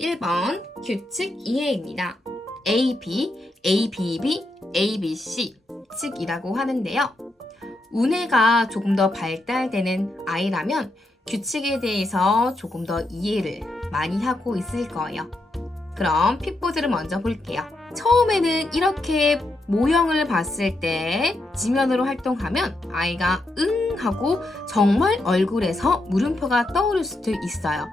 1번 규칙 이해입니다. AB, ABB, ABC 규칙이라고 하는데요. 우뇌가 조금 더 발달되는 아이라면 규칙에 대해서 조금 더 이해를 많이 하고 있을 거예요. 그럼 픽보드를 먼저 볼게요. 처음에는 이렇게 모형을 봤을 때 지면으로 활동하면 아이가 응 하고 정말 얼굴에서 물음표가 떠오를 수도 있어요.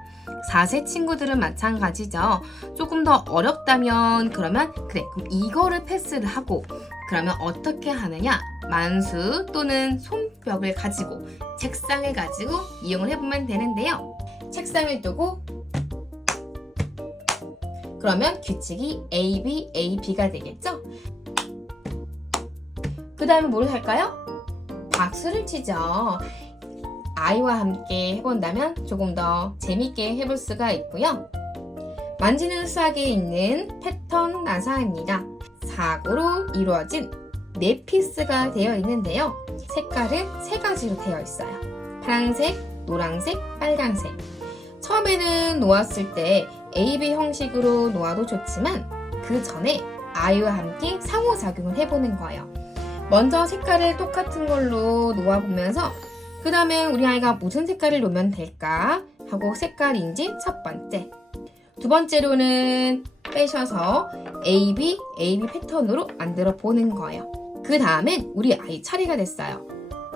4세 친구들은 마찬가지죠. 조금 더 어렵다면 그러면 그래 그럼 이거를 패스를 하고 그러면 어떻게 하느냐? 만수 또는 손뼉을 가지고 책상을 가지고 이용을 해보면 되는데요. 책상을 두고 그러면 규칙이 AB, AB가 되겠죠? 그 다음에 뭘 할까요? 박수를 치죠. 아이와 함께 해본다면 조금 더 재밌게 해볼 수가 있고요. 만지는 수학에 있는 패턴 나사입니다. 사고로 이루어진 4피스가 되어 있는데요. 색깔은 3가지로 되어 있어요. 파란색, 노란색, 빨간색. 처음에는 놓았을 때 AB 형식으로 놓아도 좋지만 그 전에 아이와 함께 상호작용을 해보는 거예요. 먼저 색깔을 똑같은 걸로 놓아보면서 그 다음에 우리 아이가 무슨 색깔을 놓으면 될까 하고 색깔인지 첫 번째. 두 번째로는 빼셔서 AB 패턴으로 만들어 보는 거예요. 그 다음엔 우리 아이 차례가 됐어요.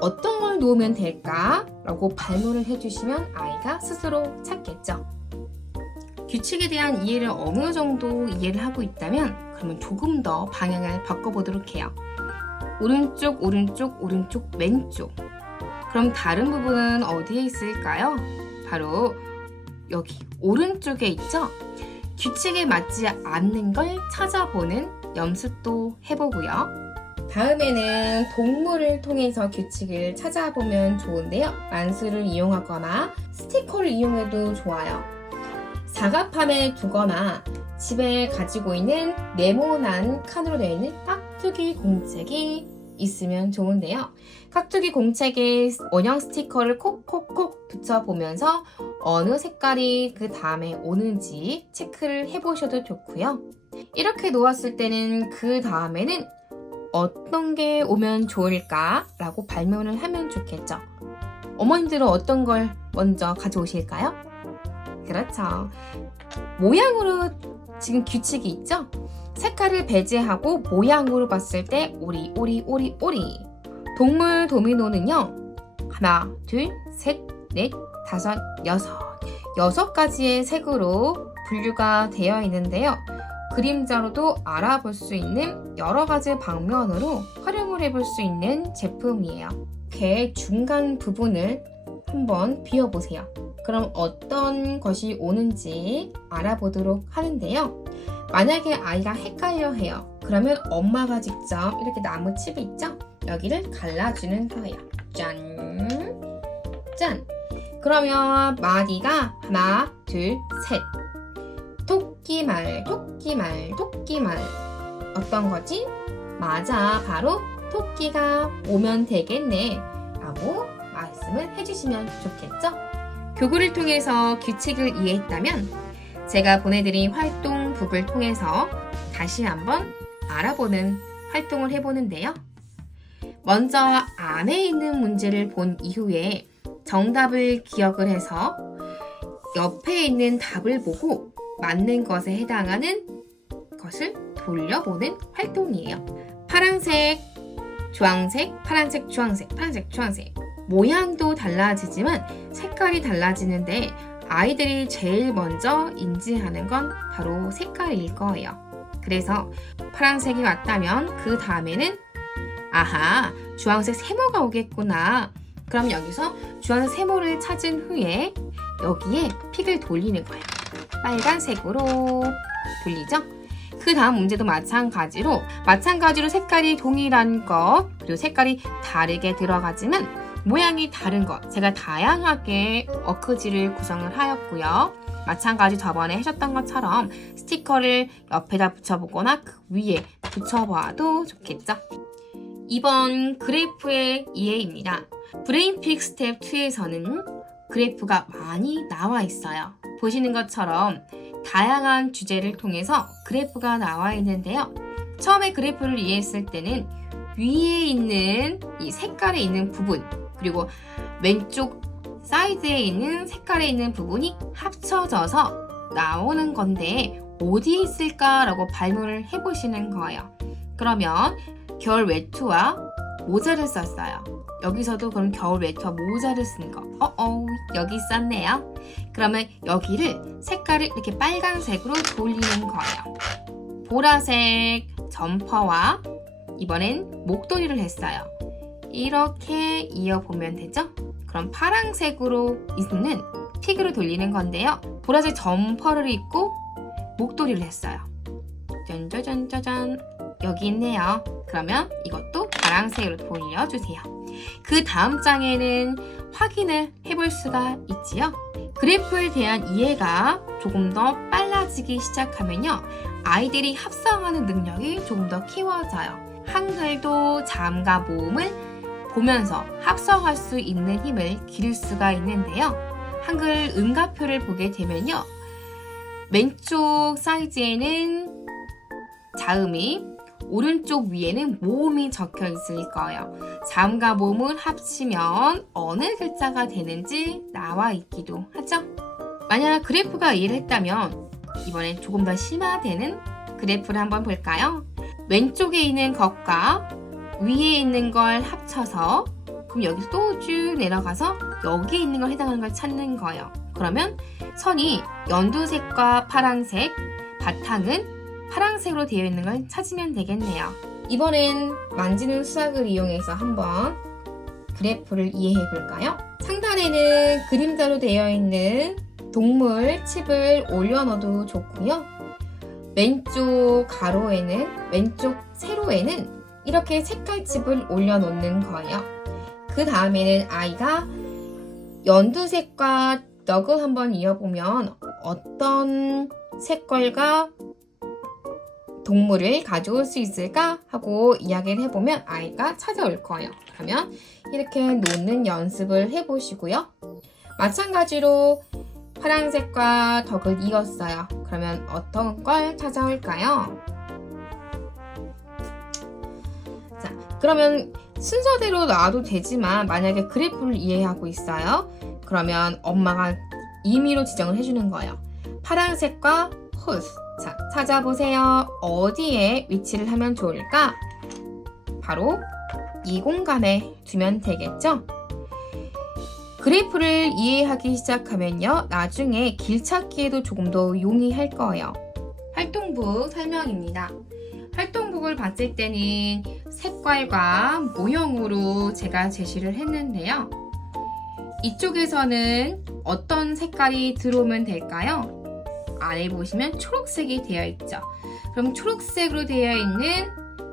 어떤 걸 놓으면 될까? 라고 발문을 해주시면 아이가 스스로 찾겠죠. 규칙에 대한 이해를 어느 정도 이해를 하고 있다면 그러면 조금 더 방향을 바꿔보도록 해요. 오른쪽, 오른쪽, 오른쪽, 왼쪽. 그럼 다른 부분은 어디에 있을까요? 바로 여기 오른쪽에 있죠? 규칙에 맞지 않는 걸 찾아보는 연습도 해보고요. 다음에는 동물을 통해서 규칙을 찾아보면 좋은데요. 만수를 이용하거나 스티커를 이용해도 좋아요. 사과판에 두거나 집에 가지고 있는 네모난 칸으로 되어 있는 깍두기 공책이 있으면 좋은데요. 깍두기 공책에 원형 스티커를 콕콕콕 붙여보면서 어느 색깔이 그 다음에 오는지 체크를 해보셔도 좋고요. 이렇게 놓았을 때는 그 다음에는 어떤 게 오면 좋을까? 라고 발명을 하면 좋겠죠. 어머님들은 어떤 걸 먼저 가져오실까요? 그렇죠. 모양으로 지금 규칙이 있죠? 색깔을 배제하고 모양으로 봤을 때 오리. 동물 도미노는요. 하나, 둘, 셋, 넷, 다섯, 여섯 가지의 색으로 분류가 되어 있는데요. 그림자로도 알아볼 수 있는 여러 가지 방면으로 활용을 해볼 수 있는 제품이에요. 이렇게 중간 부분을 한번 비워보세요. 그럼 어떤 것이 오는지 알아보도록 하는데요. 만약에 아이가 헷갈려 해요. 그러면 엄마가 직접 이렇게 나무 칩이 있죠? 여기를 갈라주는 거예요. 짠! 짠! 그러면 마디가 하나, 둘, 셋. 토끼말. 어떤 거지? 맞아, 바로 토끼가 오면 되겠네. 라고 말씀을 해주시면 좋겠죠? 교구를 통해서 규칙을 이해했다면 제가 보내드린 활동북을 통해서 다시 한번 알아보는 활동을 해보는데요. 먼저 안에 있는 문제를 본 이후에 정답을 기억을 해서 옆에 있는 답을 보고 맞는 것에 해당하는 것을 돌려보는 활동이에요. 파란색, 주황색, 파란색, 주황색, 파란색, 주황색. 모양도 달라지지만 색깔이 달라지는데 아이들이 제일 먼저 인지하는 건 바로 색깔일 거예요. 그래서 파란색이 왔다면 그 다음에는 아하, 주황색 세모가 오겠구나. 그럼 여기서 주황색 세모를 찾은 후에 여기에 픽을 돌리는 거예요. 빨간색으로 돌리죠? 그 다음 문제도 마찬가지로 색깔이 동일한 것 그리고 색깔이 다르게 들어가지만 모양이 다른 것 제가 다양하게 워크지를 구성을 하였고요. 마찬가지 저번에 하셨던 것처럼 스티커를 옆에다 붙여보거나 그 위에 붙여봐도 좋겠죠? 이번 그래프의 이해입니다. 브레인픽 스텝 2에서는 그래프가 많이 나와 있어요. 보시는 것처럼 다양한 주제를 통해서 그래프가 나와 있는데요. 처음에 그래프를 이해했을 때는 위에 있는 이 색깔에 있는 부분, 그리고 왼쪽 사이드에 있는 색깔에 있는 부분이 합쳐져서 나오는 건데 어디에 있을까라고 발문을 해보시는 거예요. 그러면 겨울 외투와 모자를 썼어요. 여기서도 그럼 겨울 외투와 모자를 쓴 거. 여기 있었네요. 그러면 여기를 색깔을 이렇게 빨간색으로 돌리는 거예요. 보라색 점퍼와 이번엔 목도리를 했어요. 이렇게 이어보면 되죠? 그럼 파란색으로 있는 픽으로 돌리는 건데요. 보라색 점퍼를 입고 목도리를 했어요. 짠짜잔짜잔. 여기 있네요. 그러면 이것도 파란색으로 돌려주세요. 그 다음 장에는 확인을 해볼 수가 있지요. 그래프에 대한 이해가 조금 더 빨라지기 시작하면요. 아이들이 합성하는 능력이 조금 더 키워져요. 한글도 자음과 모음을 보면서 합성할 수 있는 힘을 기를 수가 있는데요. 한글 음가표를 보게 되면요. 왼쪽 사이즈에는 자음이, 오른쪽 위에는 모음이 적혀 있을 거예요. 자음과 모음을 합치면 어느 글자가 되는지 나와 있기도 하죠. 만약 그래프가 이해를 했다면 이번엔 조금 더 심화되는 그래프를 한번 볼까요? 왼쪽에 있는 것과 위에 있는 걸 합쳐서 그럼 여기서 또 쭉 내려가서 여기에 있는 걸 해당하는 걸 찾는 거예요. 그러면 선이 연두색과 파란색, 바탕은 파란색으로 되어 있는 걸 찾으면 되겠네요. 이번엔 만지는 수학을 이용해서 한번 그래프를 이해해 볼까요? 상단에는 그림자로 되어 있는 동물 칩을 올려놓어도 좋고요. 왼쪽 가로에는, 왼쪽 세로에는 이렇게 색깔 칩을 올려놓는 거예요. 그 다음에는 아이가 연두색과 넉을 한번 이어보면 어떤 색깔과 동물을 가져올 수 있을까 하고 이야기를 해보면 아이가 찾아올 거예요. 그러면 이렇게 놓는 연습을 해보시고요. 마찬가지로 파란색과 덕을 이었어요. 그러면 어떤 걸 찾아올까요? 자, 그러면 순서대로 놔도 되지만 만약에 그래프를 이해하고 있어요. 그러면 엄마가 임의로 지정을 해주는 거예요. 파란색과 호스. 자, 찾아보세요. 어디에 위치를 하면 좋을까? 바로 이 공간에 두면 되겠죠? 그래프를 이해하기 시작하면요. 나중에 길 찾기에도 조금 더 용이할 거예요. 활동북 설명입니다. 활동북을 봤을 때는 색깔과 모형으로 제가 제시를 했는데요. 이쪽에서는 어떤 색깔이 들어오면 될까요? 아래 보시면 초록색이 되어 있죠. 그럼 초록색으로 되어 있는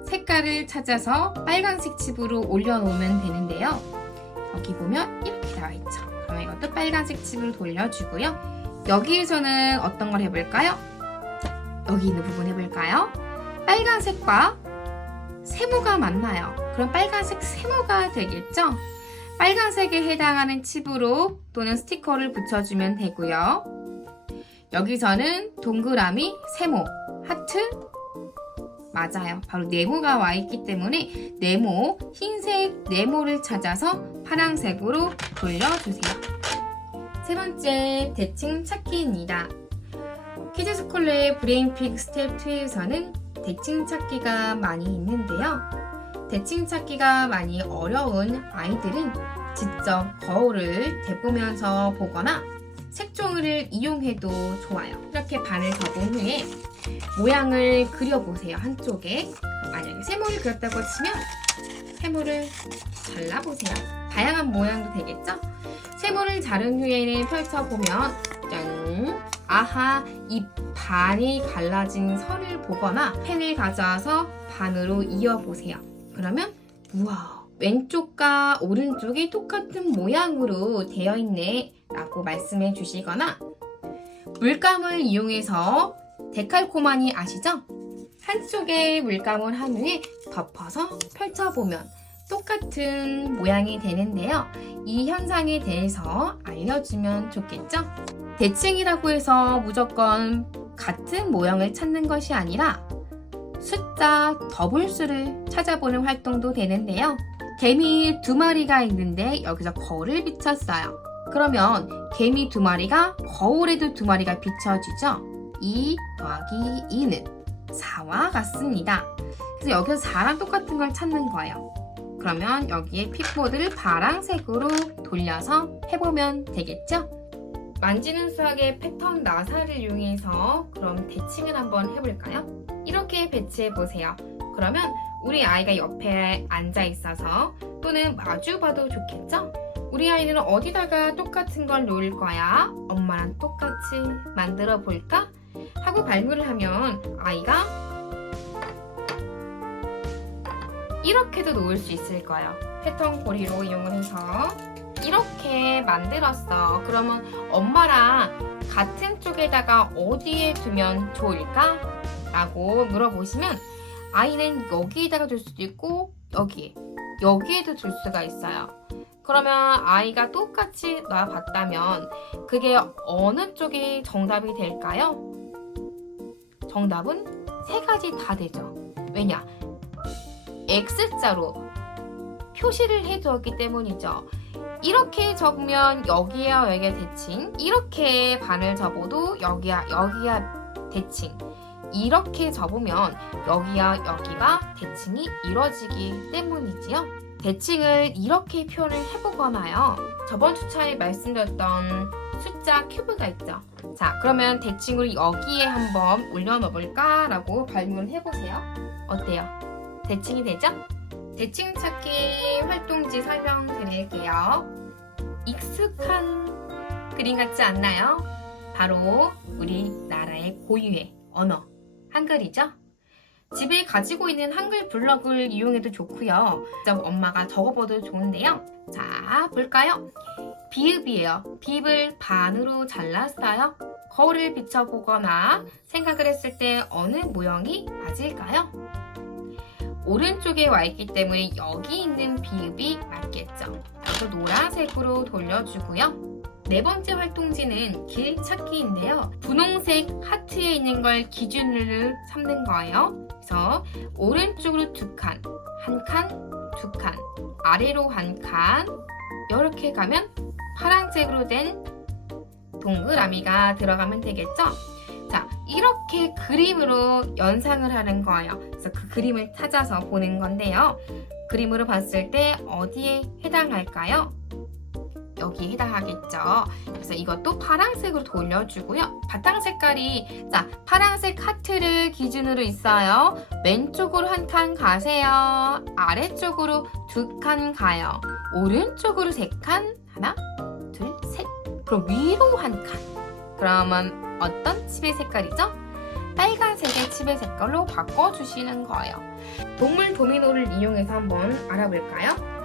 색깔을 찾아서 빨간색 칩으로 올려놓으면 되는데요. 여기 보면 이렇게 나와 있죠. 그러면 이것도 빨간색 칩으로 돌려주고요. 여기에서는 어떤 걸 해볼까요? 자, 여기 있는 부분 해볼까요? 빨간색과 세모가 만나요. 그럼 빨간색 세모가 되겠죠? 빨간색에 해당하는 칩으로 또는 스티커를 붙여주면 되고요. 여기서는 동그라미, 세모, 하트, 맞아요. 바로 네모가 와 있기 때문에 네모, 흰색 네모를 찾아서 파란색으로 돌려주세요. 세 번째, 대칭 찾기입니다. 키즈스쿨의 브레인픽 스텝 2에서는 대칭 찾기가 많이 있는데요. 대칭 찾기가 많이 어려운 아이들은 직접 거울을 대보면서 보거나 색종이를 이용해도 좋아요. 이렇게 반을 접은 후에 모양을 그려보세요. 한쪽에 만약에 세모를 그렸다고 치면 세모를 잘라보세요. 다양한 모양도 되겠죠? 세모를 자른 후에는 펼쳐보면 짠! 아하! 이 반이 갈라진 선을 보거나 펜을 가져와서 반으로 이어보세요. 그러면 우와! 왼쪽과 오른쪽이 똑같은 모양으로 되어 있네 라고 말씀해 주시거나 물감을 이용해서 데칼코마니 아시죠? 한쪽에 물감을 한 후에 덮어서 펼쳐보면 똑같은 모양이 되는데요. 이 현상에 대해서 알려주면 좋겠죠? 대칭이라고 해서 무조건 같은 모형을 찾는 것이 아니라 숫자 더블수를 찾아보는 활동도 되는데요. 개미 2마리가 있는데 여기서 거울을 비췄어요. 그러면 개미 2마리가 거울에도 2마리가 비춰지죠. 2 더하기 2는 4와 같습니다. 그래서 여기서 4랑 똑같은 걸 찾는 거예요. 그러면 여기에 픽보드를 파란색으로 돌려서 해보면 되겠죠? 만지는 수학의 패턴 나사를 이용해서 그럼 대칭을 한번 해볼까요? 이렇게 배치해보세요. 그러면 우리 아이가 옆에 앉아 있어서 또는 마주 봐도 좋겠죠? 우리 아이는 어디다가 똑같은 걸 놓을 거야? 엄마랑 똑같이 만들어 볼까? 하고 발문을 하면 아이가 이렇게도 놓을 수 있을 거예요. 패턴 고리로 이용을 해서 이렇게 만들었어. 그러면 엄마랑 같은 쪽에다가 어디에 두면 좋을까? 라고 물어보시면 아이는 여기에다가 둘 수도 있고 여기에도 둘 수가 있어요. 그러면 아이가 똑같이 놔봤다면 그게 어느 쪽이 정답이 될까요? 정답은 3가지 다 되죠. 왜냐? X자로 표시를 해두었기 때문이죠. 이렇게 접으면 여기야 여기가 대칭, 이렇게 반을 접어도 여기야 대칭, 이렇게 접으면 여기야 여기가 대칭이 이루어지기 때문이지요. 대칭을 이렇게 표현을 해보거나요. 저번 주차에 말씀드렸던 숫자 큐브가 있죠. 자, 그러면 대칭으로 여기에 한번 올려놓을까? 라고 발문을 해보세요. 어때요? 대칭이 되죠? 대칭 찾기 활동지 설명드릴게요. 익숙한 그림 같지 않나요? 바로 우리나라의 고유의 언어, 한글이죠? 집에 가지고 있는 한글 블럭을 이용해도 좋고요. 직접 엄마가 적어봐도 좋은데요. 자, 볼까요? 비읍이에요. 비읍을 반으로 잘랐어요. 거울을 비춰보거나 생각을 했을 때 어느 모형이 맞을까요? 오른쪽에 와 있기 때문에 여기 있는 비읍이 맞겠죠. 그래서 노란색으로 돌려주고요. 4번째 활동지는 길 찾기인데요. 분홍색 하트에 있는 걸 기준으로 삼는 거예요. 그래서 오른쪽으로 2칸, 1칸, 2칸, 아래로 1칸, 이렇게 가면 파란색으로 된 동그라미가 들어가면 되겠죠? 자, 이렇게 그림으로 연상을 하는 거예요. 그래서 그 그림을 찾아서 보는 건데요. 그림으로 봤을 때 어디에 해당할까요? 여기에 해당하겠죠. 그래서 이것도 파란색으로 돌려주고요. 바탕 색깔이, 자, 파란색 하트를 기준으로 있어요. 왼쪽으로 1칸 가세요. 아래쪽으로 2칸 가요. 오른쪽으로 3칸, 하나, 둘, 셋. 그럼 위로 1칸. 그러면 어떤 칩의 색깔이죠? 빨간색의 칩의 색깔로 바꿔주시는 거예요. 동물 도미노를 이용해서 한번 알아볼까요?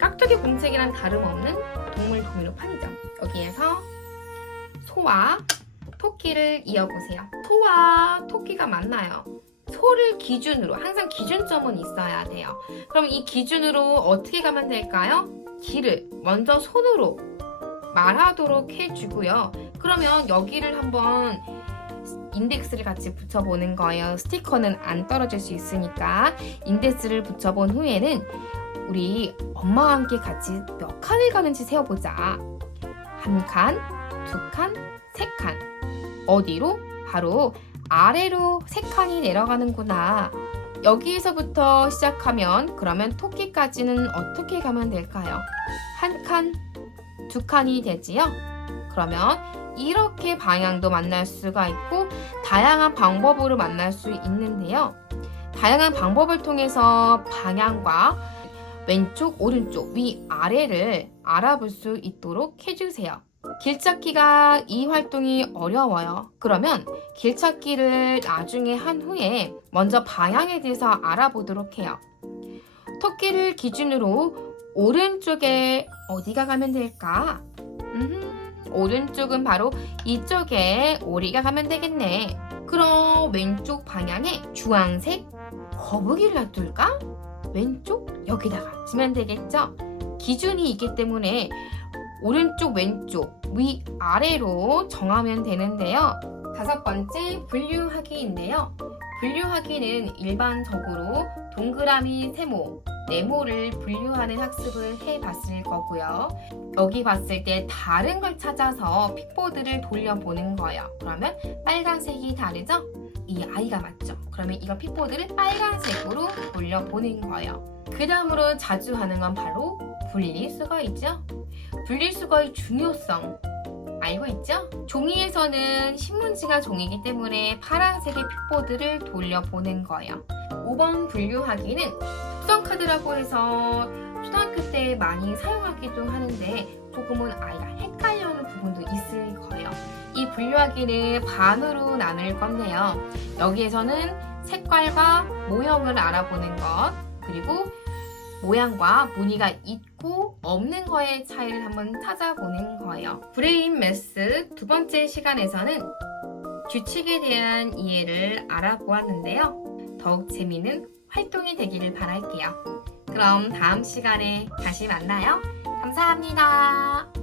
깍두기 공책이랑 다름없는 동물 도미노 판이죠. 여기에서 소와 토끼를 이어보세요. 소와 토끼가 만나요. 소를 기준으로, 항상 기준점은 있어야 돼요. 그럼 이 기준으로 어떻게 가면 될까요? 길을 먼저 손으로 말하도록 해주고요. 그러면 여기를 한번 인덱스를 같이 붙여보는 거예요. 스티커는 안 떨어질 수 있으니까 인덱스를 붙여본 후에는 우리 엄마와 함께 같이 몇 칸을 가는지 세어보자. 1칸, 2칸, 3칸. 어디로? 바로 아래로 3칸이 내려가는구나. 여기에서부터 시작하면 그러면 토끼까지는 어떻게 가면 될까요? 1칸, 2칸이 되지요? 그러면 이렇게 방향도 만날 수가 있고 다양한 방법으로 만날 수 있는데요. 다양한 방법을 통해서 방향과 왼쪽, 오른쪽, 위, 아래를 알아볼 수 있도록 해주세요. 길찾기가 이 활동이 어려워요. 그러면 길찾기를 나중에 한 후에 먼저 방향에 대해서 알아보도록 해요. 토끼를 기준으로 오른쪽에 어디가 가면 될까? 오른쪽은 바로 이쪽에 오리가 가면 되겠네. 그럼 왼쪽 방향에 주황색 거북이를 놔둘까? 왼쪽 여기다가 주면 되겠죠? 기준이 있기 때문에 오른쪽, 왼쪽, 위, 아래로 정하면 되는데요. 5번째, 분류하기인데요. 분류하기는 일반적으로 동그라미, 세모, 네모를 분류하는 학습을 해봤을 거고요. 여기 봤을 때 다른 걸 찾아서 픽보드를 돌려보는 거예요. 그러면 빨간색이 다르죠? 이 아이가 맞죠? 그러면 이거 픽보드를 빨간색으로 돌려보는 거예요. 그 다음으로 자주 하는 건 바로 분리수거 있죠? 분리수거의 중요성 알고 있죠? 종이에서는 신문지가 종이기 때문에 파란색의 픽보드를 돌려보는 거예요. 5번 분류하기는 특성카드라고 해서 초등학교 때 많이 사용하기도 하는데 조금은 아이가 헷갈려하는 부분도 있을 거예요. 이 분류하기는 반으로 나눌 건데요. 여기에서는 색깔과 모형을 알아보는 것, 그리고 모양과 무늬가 있고 없는 거의 차이를 한번 찾아보는 거예요. 브레인 매스 2번째 시간에서는 규칙에 대한 이해를 알아보았는데요. 더욱 재미있는 활동이 되기를 바랄게요. 그럼 다음 시간에 다시 만나요. 감사합니다.